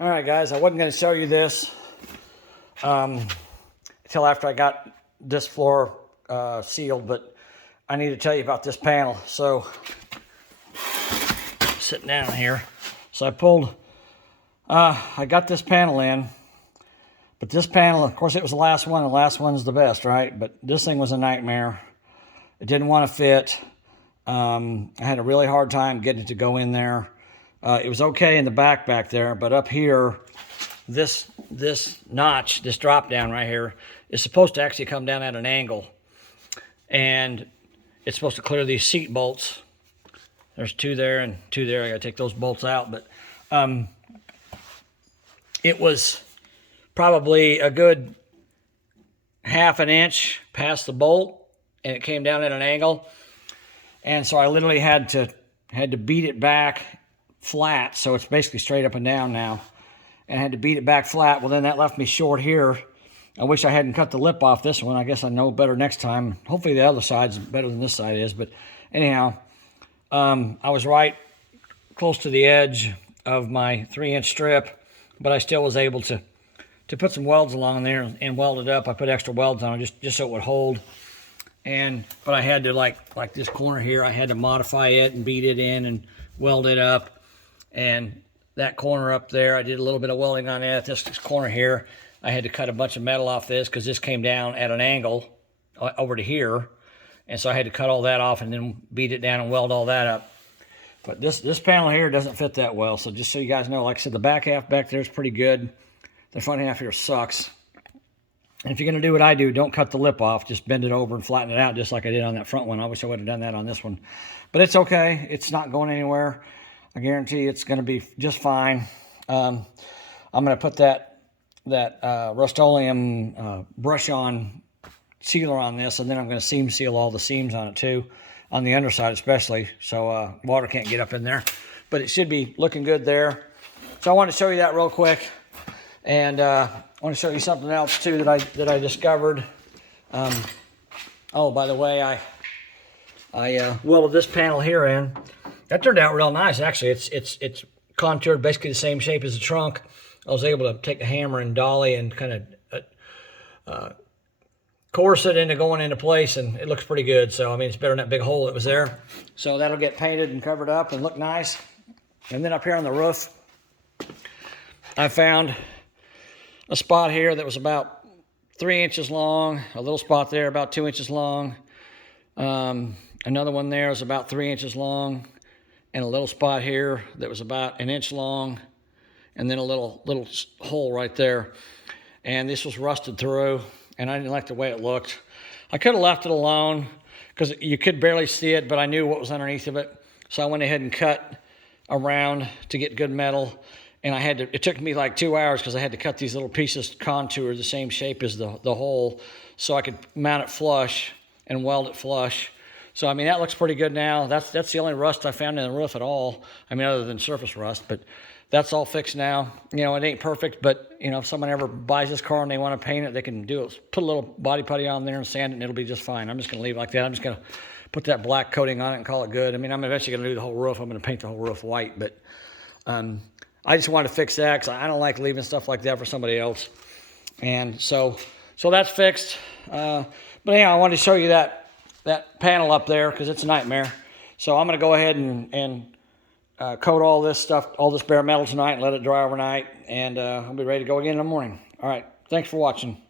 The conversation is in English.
All right, guys, I wasn't going to show you this until after I got this floor sealed, but I need to tell you about this panel. So, sitting down here. So I got this panel in, but this panel, of course, it was the last one. The last one's the best, right? But this thing was a nightmare. It didn't want to fit. I had a really hard time getting it to go in there. It was okay in the back there, but up here, this notch, this drop down right here, is supposed to actually come down at an angle. And it's supposed to clear these seat bolts. There's two there and two there. I gotta take those bolts out, but it was probably a good half an inch past the bolt, and it came down at an angle. And so I literally had to beat it back flat, so it's basically straight up and down now, and I had to beat it back flat. Well, then that left me short here. I wish I hadn't cut the lip off this one. I guess I know better next time. Hopefully the other side's better than this side is, but anyhow, I was right close to the edge of my 3-inch strip, but I still was able to put some welds along there and weld it up. I put extra welds on it just so it would hold. But I had to, like this corner here, I had to modify it and beat it in and weld it up. And that corner up there, I did a little bit of welding on it. This corner here, I had to cut a bunch of metal off this because this came down at an angle over to here. And so I had to cut all that off and then beat it down and weld all that up. But this panel here doesn't fit that well. So just so you guys know, like I said, the back half back there is pretty good. The front half here sucks. And if you're going to do what I do, don't cut the lip off. Just bend it over and flatten it out just like I did on that front one. I wish I would have done that on this one. But it's okay. It's not going anywhere. I guarantee it's going to be just fine. I'm going to put that Rust-Oleum brush-on sealer on this, and then I'm going to seam seal all the seams on it too, on the underside especially, so water can't get up in there. But it should be looking good there. So I want to show you that real quick, and I want to show you something else too that I discovered. Oh, by the way, I welded this panel here in. That turned out real nice, actually. It's contoured basically the same shape as the trunk. I was able to take the hammer and dolly and kind of course it into going into place, and it looks pretty good. So, I mean, it's better than that big hole that was there. So that'll get painted and covered up and look nice. And then up here on the roof, I found a spot here that was about 3 inches long, a little spot there about 2 inches long. Another one there is about 3 inches long, and a little spot here that was about 1 inch long, and then a little hole right there. And this was rusted through, and I didn't like the way it looked. I could have left it alone because you could barely see it, but I knew what was underneath of it. So I went ahead and cut around to get good metal, and it took me like 2 hours because I had to cut these little pieces contour the same shape as the hole so I could mount it flush and weld it flush. So, I mean, that looks pretty good now. That's the only rust I found in the roof at all. I mean, other than surface rust, but that's all fixed now. You know, it ain't perfect, but, you know, if someone ever buys this car and they want to paint it, they can do it. Put a little body putty on there and sand it, and it'll be just fine. I'm just going to leave it like that. I'm just going to put that black coating on it and call it good. I mean, I'm eventually going to do the whole roof. I'm going to paint the whole roof white, but I just wanted to fix that because I don't like leaving stuff like that for somebody else. And so that's fixed. But anyhow, I wanted to show you that panel up there because it's a nightmare. So I'm going to go ahead and coat all this stuff, all this bare metal tonight, and let it dry overnight, and I'll be ready to go again in the morning. All right, thanks for watching.